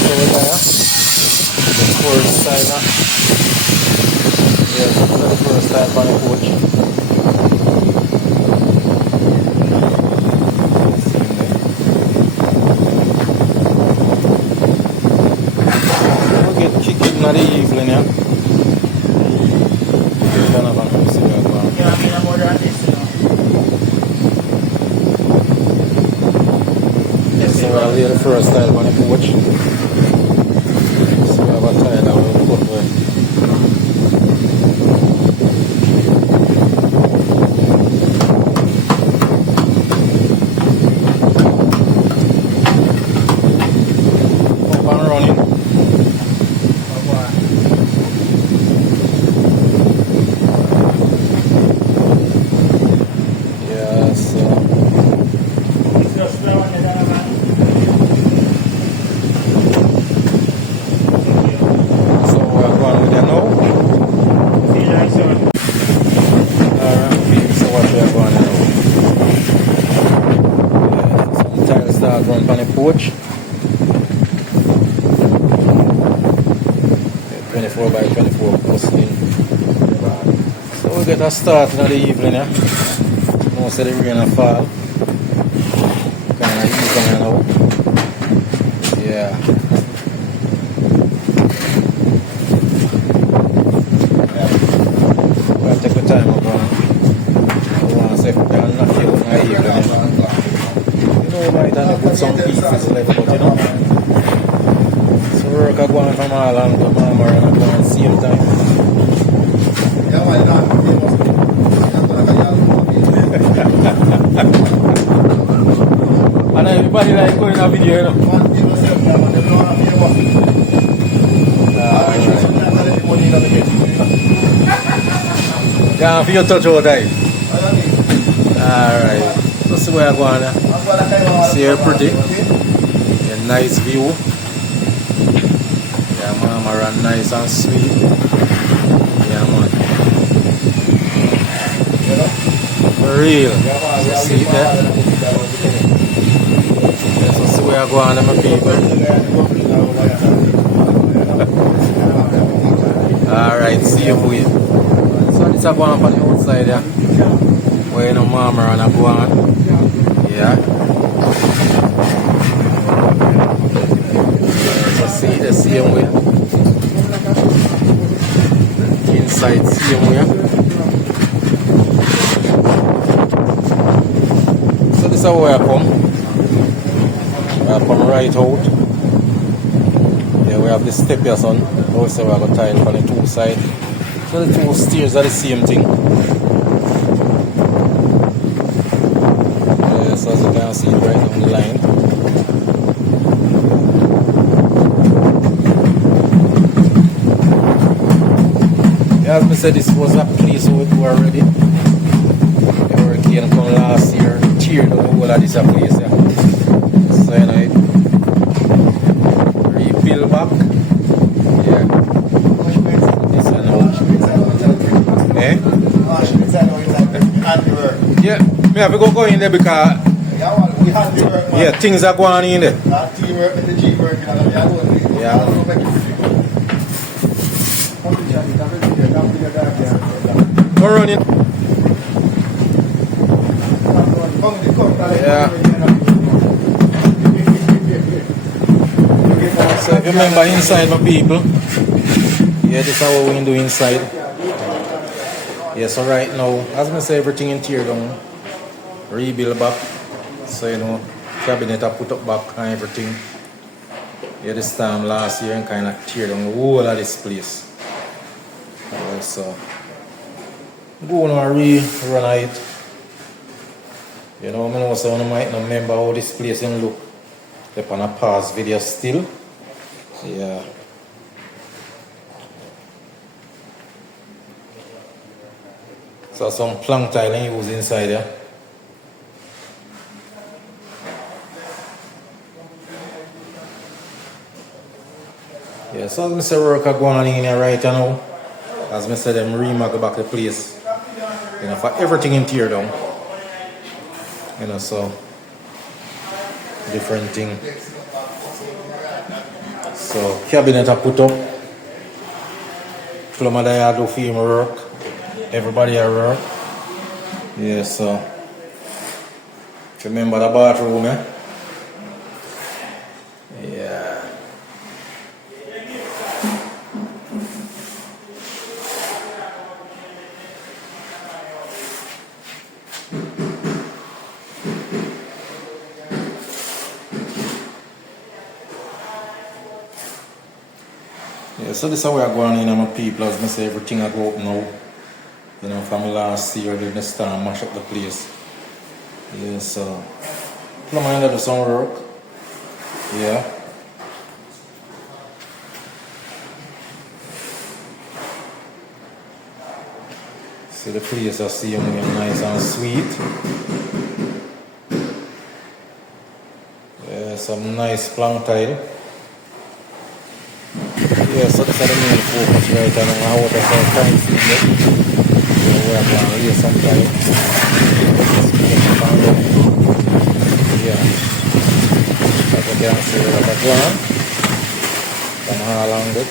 this over there. The Porch style now. Yeah, this is the Porch style on the Porch. We'll get kicked in the evening, yeah. Yeah, I mean, I'm more than this, you know. So we'll hear the first style on the Porch. So we have a tile out of the footway. Up and running. Yeah, so It's just flowing the down, man. we're going with you now. Feel like so. Alright, so what we are going now? Yeah, so the tile start run on the Porch. 24 by 24 posting. So we get a start in the evening, yeah. Most of the rain will fall. Kind of ease down now. Yeah. We'll take the time up on. I want to say, I'm not feeling in the evening. You know, we might have to put some pieces left, but you know. So work are going from Ireland to Mama and I'm going at the same time. And everybody like going in a video, you know. Yeah, for your touch all day. Alright. Let's see where I'm going now. See her pretty. A nice view. Yeah, Mama run nice and sweet. Yeah, man. For real. You see it there? Let's see where I'm going now, my people. Alright, see you with. So this is going on the outside, yeah. Where you know Mama and I go on. Yeah. So see the same way. Inside same way. So this is how I come. I come right out. Yeah, we have the step here, son. Also we have a tile on the two sides. So the two stairs are the same thing. So as you can see right on the line. Yeah, as I said, this was a place we do already. The hurricane come last year, teared down the whole of this place. Yeah. So you know, it rebuild back. Yeah. This one now. Eh? Yeah, me have to go in there because yeah, things are going on in there. Yeah. Go run it. Yeah. So if you remember inside my people, yeah, this is how we do inside. Yeah, so right now, as I say, everything in tear down, rebuild back. So you know, cabinet I put up back and everything. Yeah, this time last year and kind of tear down the whole of this place. So go on and rerun it. You know, I know some might not remember how this place can look. They're on a past video still. Yeah. So some plank tiling used inside there. Yeah, so as I say, work are going on in here right now. As I said, them remake back the place. You know, for everything in tear down. You know, so different thing. So cabinet I put up. Plumber there do film work. Everybody at work. Yeah, so remember the bathroom, eh? Yeah. Yeah, so this is how we are going in my people. As I say, everything I go up now. You know, from last year, they start and mash up the place. Yeah, so plumber do some work. Yeah. So the place I see nice and sweet. Yeah, some nice plank tile. Yeah, so this is the main focus right now. How to say time frame. We are going to lay some tile. Yeah. As you can see, we have a plan. Come along it.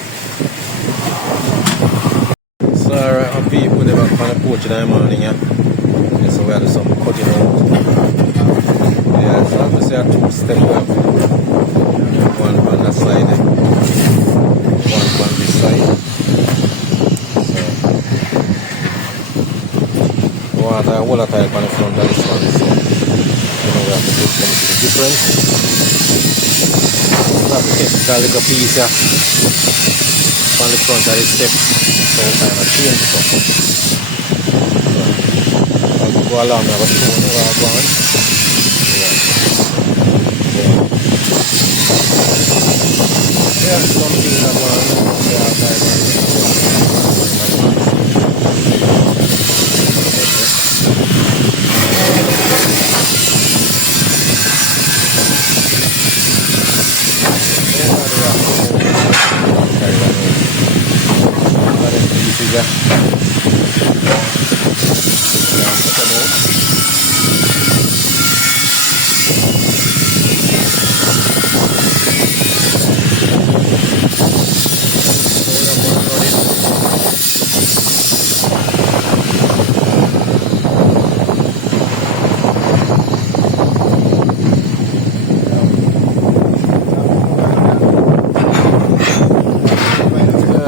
So alright, my people, they're back on the porch in the morning, yeah. Yeah, so we have some cutting out. Yeah, so as we say, a two-step we have. One on that side, one on this side. So we want a whole tile on the front of this one, so you know we have to put something different. We have to take that little piece here on the front of the steps, so we kind of change it up. So as we go along, we have a show where we're going. Yeah. Yeah, something that one.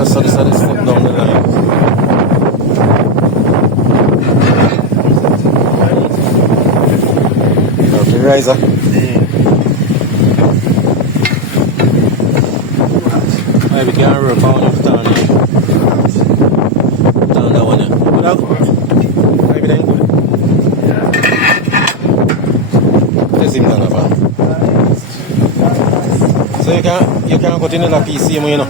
So this is the step down the line. Okay, riser. Maybe can work on your turn. Turn that one. Without maybe then good. Let's see that one. So you can cut in another piece, you know.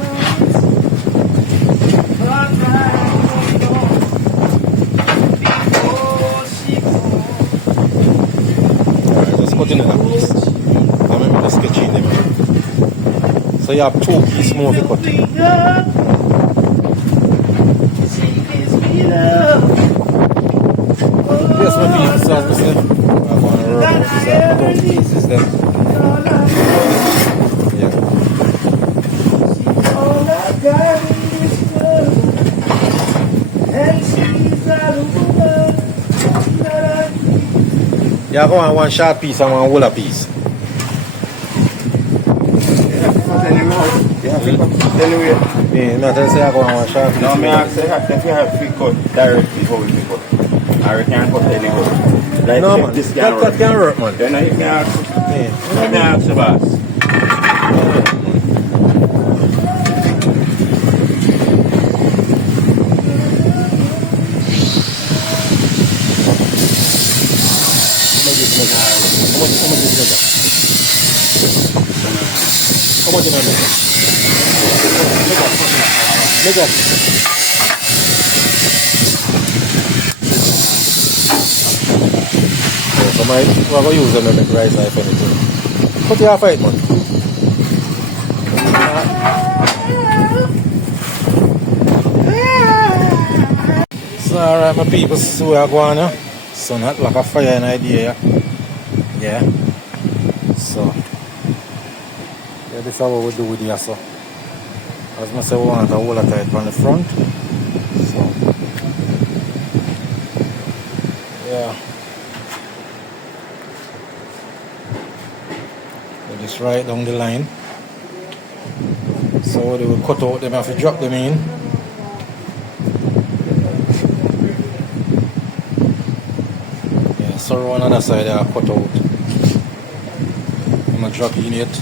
Put in another piece. I remember the sketching them. So you have two pieces more to cut. Yes, my people, so as I said, I'm going to work out those pieces then. Yeah. Yeah, go on one short piece and one whole piece. Anyway, Yeah, not to say I go on one short piece. no, me ask you if you have free cut directly, how will you cut? Or you can't cut anywhere. Like No, man, this that can work, man. Then I me ask, Yeah. me ask the boss. How much you know? Mega. So my, we're going to use them to make rice if anything. Put your fight, man. So alright my people, so we are going now. Sun hot like a fire in idea. Yeah. So yeah, this is how we do with the so. As I say, we want a whole lot of it on the front. So, yeah. So just right down the line. So they will cut out them, have to drop them in. Yeah, so on the other side they are cut out. I'm gonna drop in it.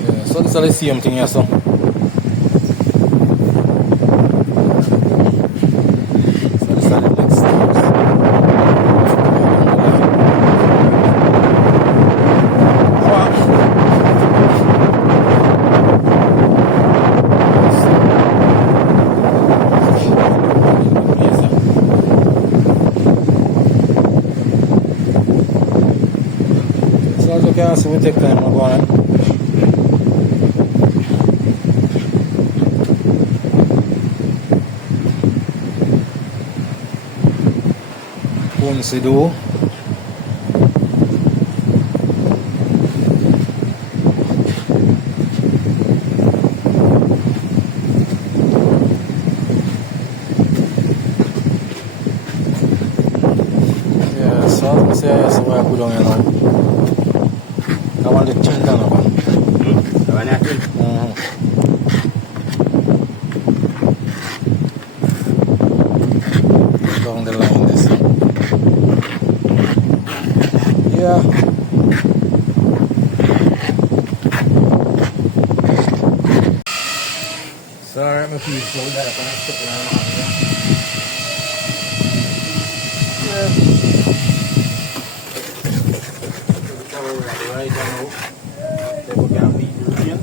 Yeah, so this is the same thing here, so. Okay, so we take time to go on. Consider. Yeah, so as I say, so I put on here now. I want the chin down one. I want that chin. Down the line this. Yeah. So alright, my people, so we got up on a couple of right now. Then we can beat the rain.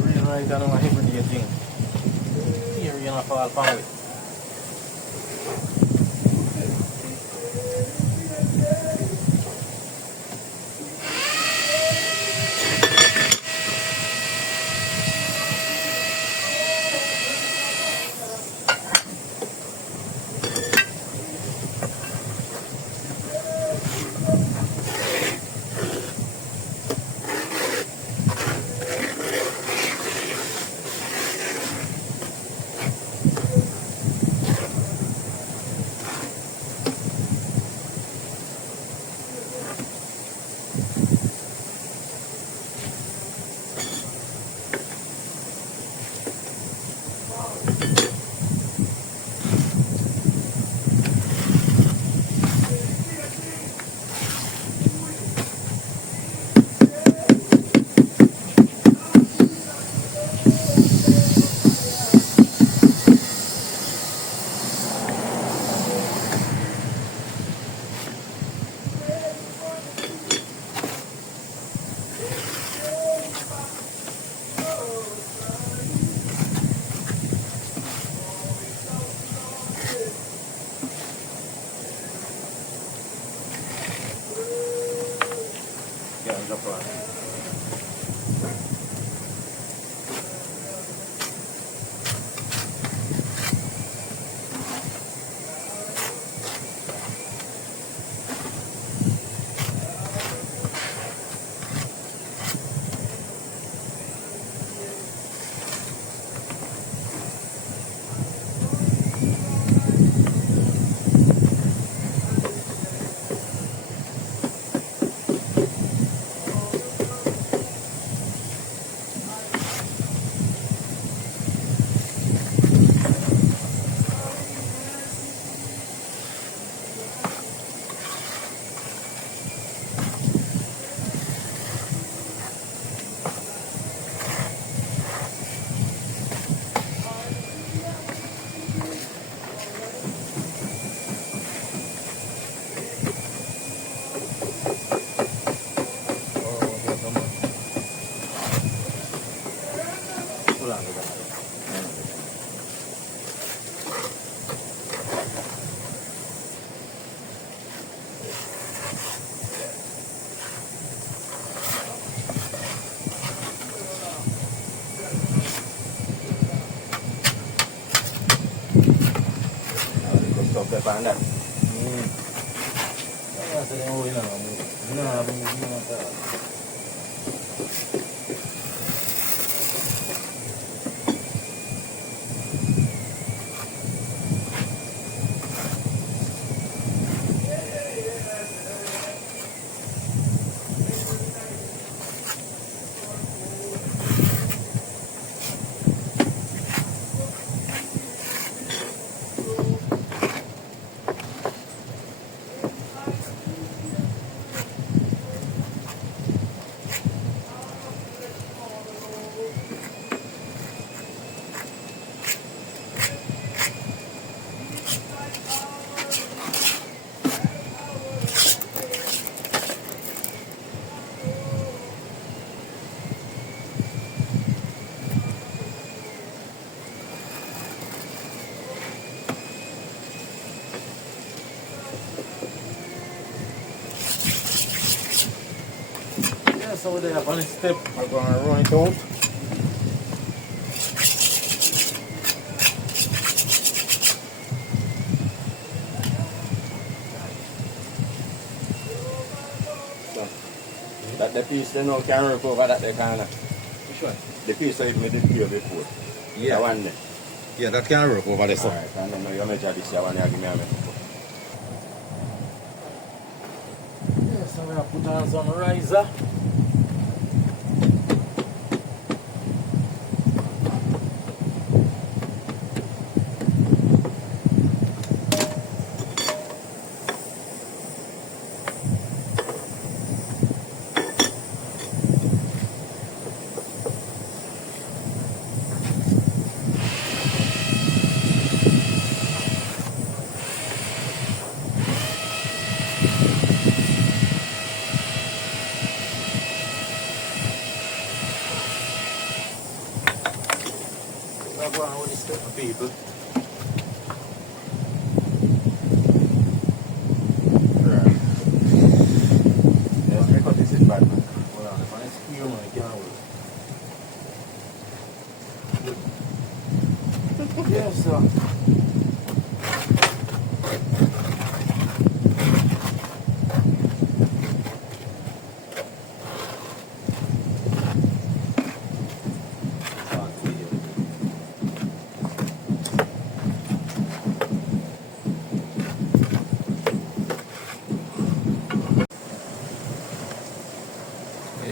Rain right now, every day thing. Here we're gonna fall from it. Yeah, no problem. pepper and that. So we're there up on the step, I'm going to run it out. That the piece they know can work over that they kind of. Which one? The piece I made it here before. Yeah. That one there. Yeah, that can work over there, so. Alright, and then you measure this one you give me a measure. Yeah, so we have put on some riser. I'm going with the step of people. Right. Yes, I cut this is bad man. Hold on, if I squeal, man, it can't work. Yes, sir.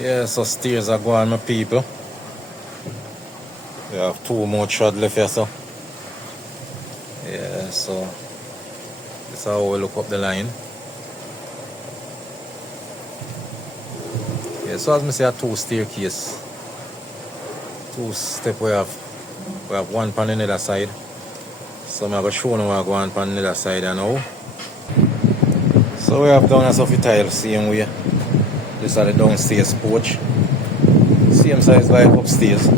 Yeah, so steers are going, my people. We have 2 more tread left here, so. Yeah, so this is how we look up the line. Yeah, so as I say, 2 staircase. 2 step we have 1 on the other side. So I'm going to show you what I go on the other side now. So we have down as of the tile same way. This is the downstairs porch. Same size like upstairs.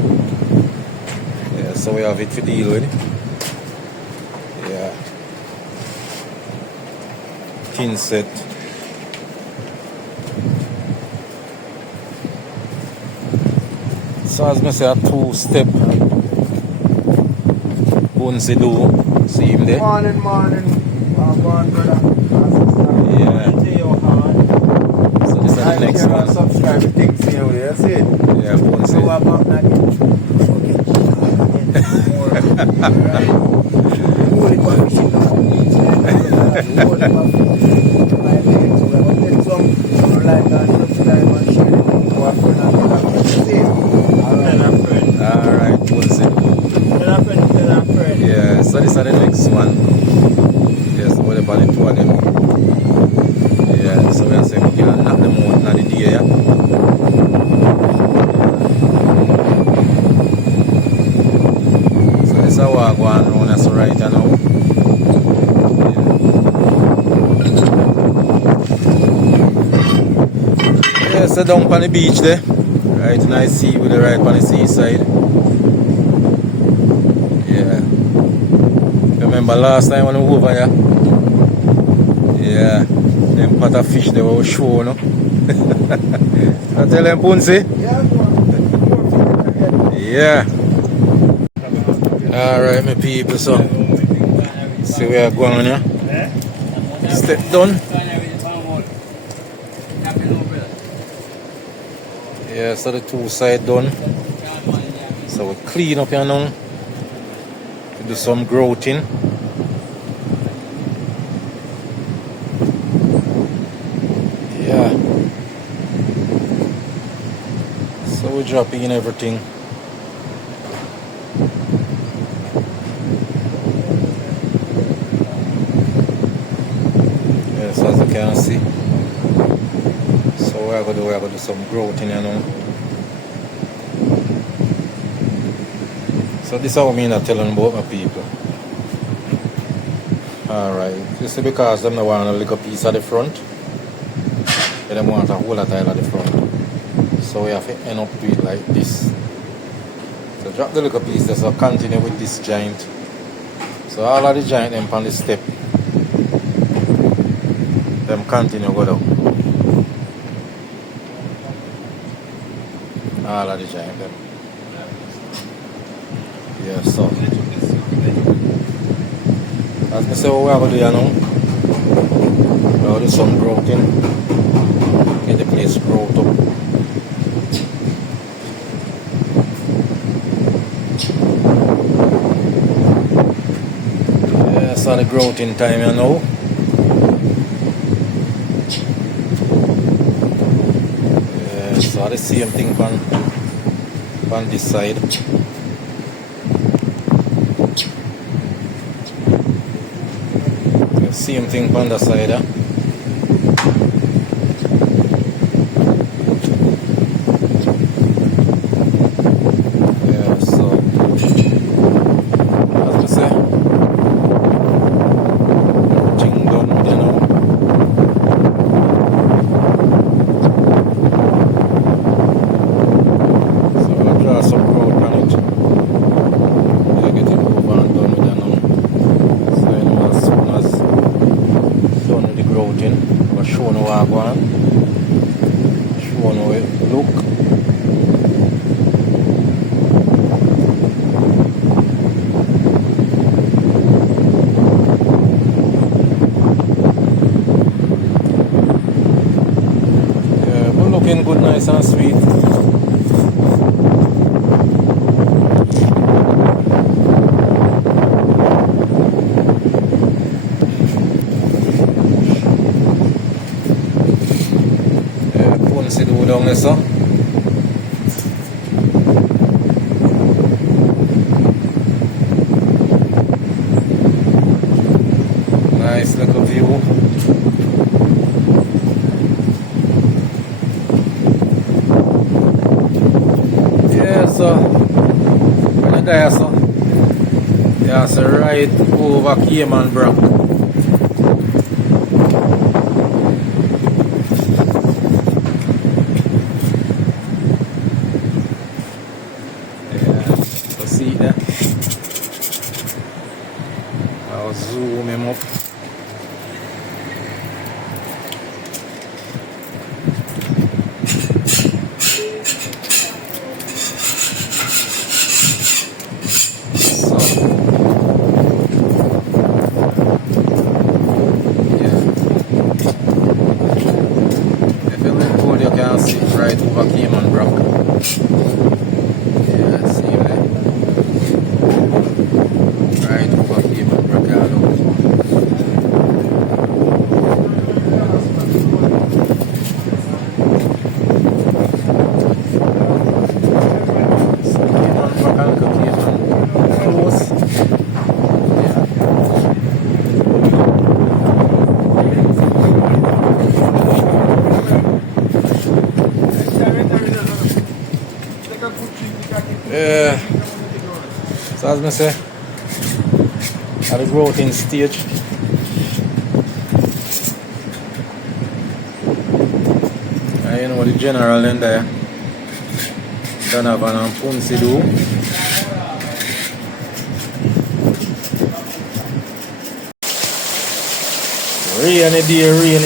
Yeah, so we have it to deal with. Yeah. Tin set. So as I say, 2 step. Bouncy do. See him there? Morning. Brother. Yeah. So this is the next one. Subscribe to things here, you see it? Yeah, bouncy. So I'm up now. Holy fishing now. Holy fishing. My legs, we have to some like and subscribe and share it with our friend and brother. See it? Alright, Tell a friend. yeah, so this is the next one. Yes, what about the 2 of them? Yeah, so we are saying we can knock them out in the day, yeah? So this is how I go on around us right now. Yeah, so down on the beach there. Right, nice sea with the right on the seaside. Yeah. Remember last time when we were over here? Yeah. Them pot of fish they were showing, no? I tell them, Punsi? Yeah. Alright, my people, so see where I'm going here. Step done. Yeah, so the two side done. So we clean up here now. We do some grouting. Yeah. So we're dropping in everything. Yes, as you can see. So we're gonna do some grouting here now. So this is how I'm telling about my people. Alright. You see, because them don't want a little piece at the front. They don't want a whole lot at the front. So we have to end up to it like this. So drop the little piece there, so continue with this joint. So all of the joint them on the step. Them continue go down. All of the joint them. Yeah, so as I say, what we are going to do here now, we are going to do some grouting. Get the place grout up. Yeah, so the grouting time here now. Yeah, so the same thing on this side. Same thing on the side. Yeah, so as I say, everything done with it now. So I'll draw some grout on it. Yeah, get it over and done with it now. So you know, as soon as done with the grouting, I'll show you how I go on. Show you how it look. Yeah, but looking good, nice and sweet. See the wood on this, so. Nice little view. Yeah, so when you there, so yeah, so right over Cayman Brook. See there. I'll zoom him up. So, yeah. If you look good, you can see it right over Cayman Brook. Yeah, see there. Right over Cayman Brook. Yeah. So as I say, at the grouting stage. And you know the general in there. Donovan and Punsi do. Rainy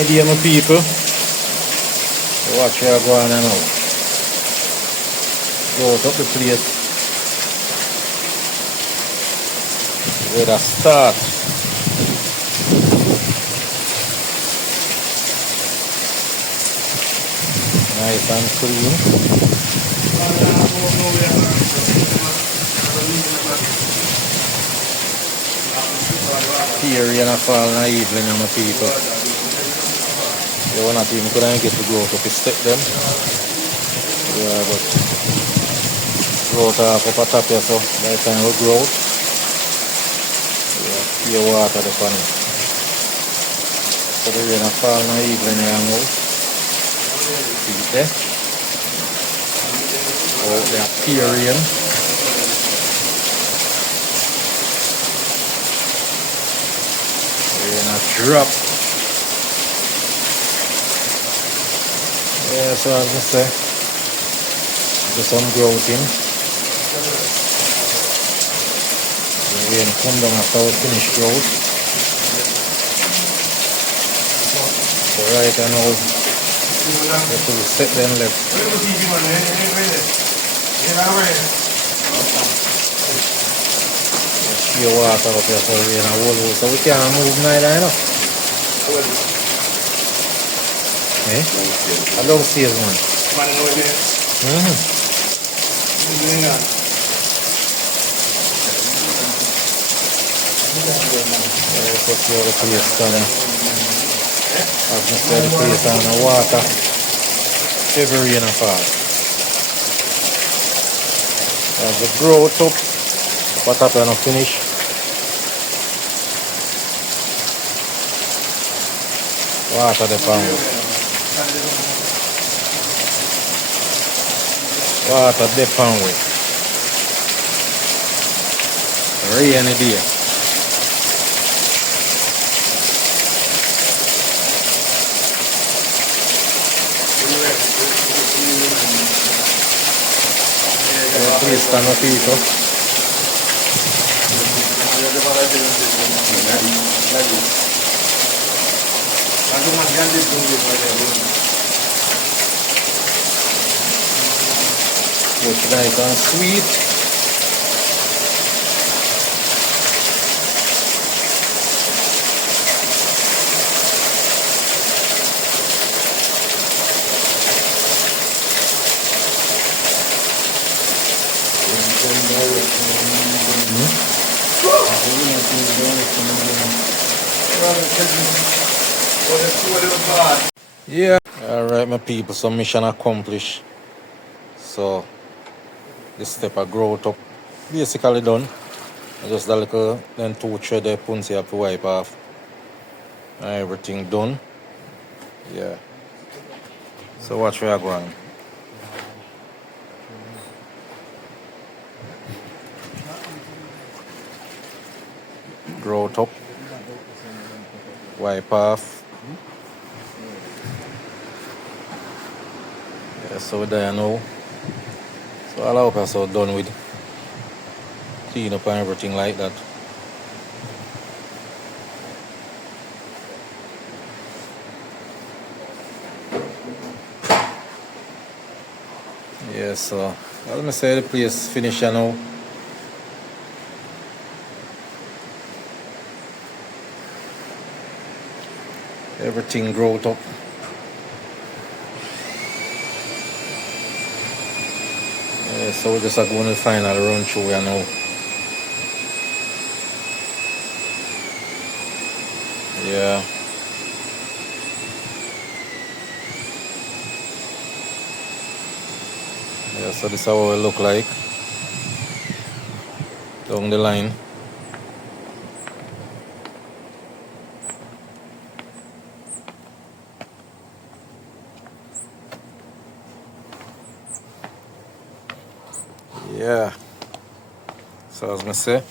day, my people. So watch where I go on now. Go up the place. Where I start. Nice and clean. Here rain a fall in the evening, my people. You wanna even couldn't get to grow to stick them. Yeah, but grow off up a top here, so by the time we grow, yeah, pure water the pan. So the rain a fall in the evening now. See there? Oh, they are pure rain. Rain a drop. Yeah, so as I say, do some grouting. The rain come down after we finish growth. So right now, we have to set them left. Sheer water up here, so rain a whole, so we can't move neither, you know. Eh? I don't see it, man. Let's see how the place done. As I said, the place on the water. Every rain a fall. As the growth up, what happened to finish? Water the pound. Water the pound with. Rainy day. Please stand up, people. It's nice and sweet. Yeah. Alright, my people, so mission accomplished. So this step of growth up basically done. Just a little then 2 thread there punsi have to wipe off. And everything done. Yeah. So watch where I go on. Growth up. Wipe off. Yeah, so there now. So all I hope I'm so done with clean up and everything like that. Yeah, so let me say the place finished now. Everything growth up. Yeah, so we're just going to final run through here now. Yeah. Yeah, so this is how it look like down the line. Yeah. So as I say,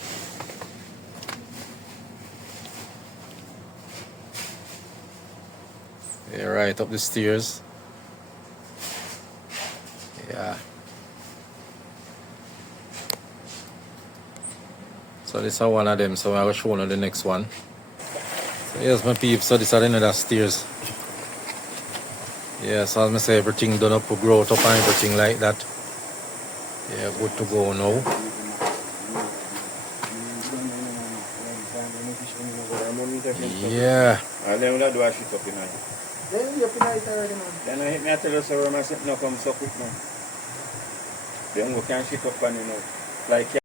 yeah, right up the stairs. Yeah. So this is one of them, so I will show you the next one. So here's my peeps, so this is another stairs. Yeah, so as I say, everything done up for growth up and everything like that. Yeah, good to go now. Yeah. And then we'll do a shit up in here. Then you put it already, man. Then I hit me, I tell you, so when I sit, no come so quick, man. Then we can shit up on, you know. Like,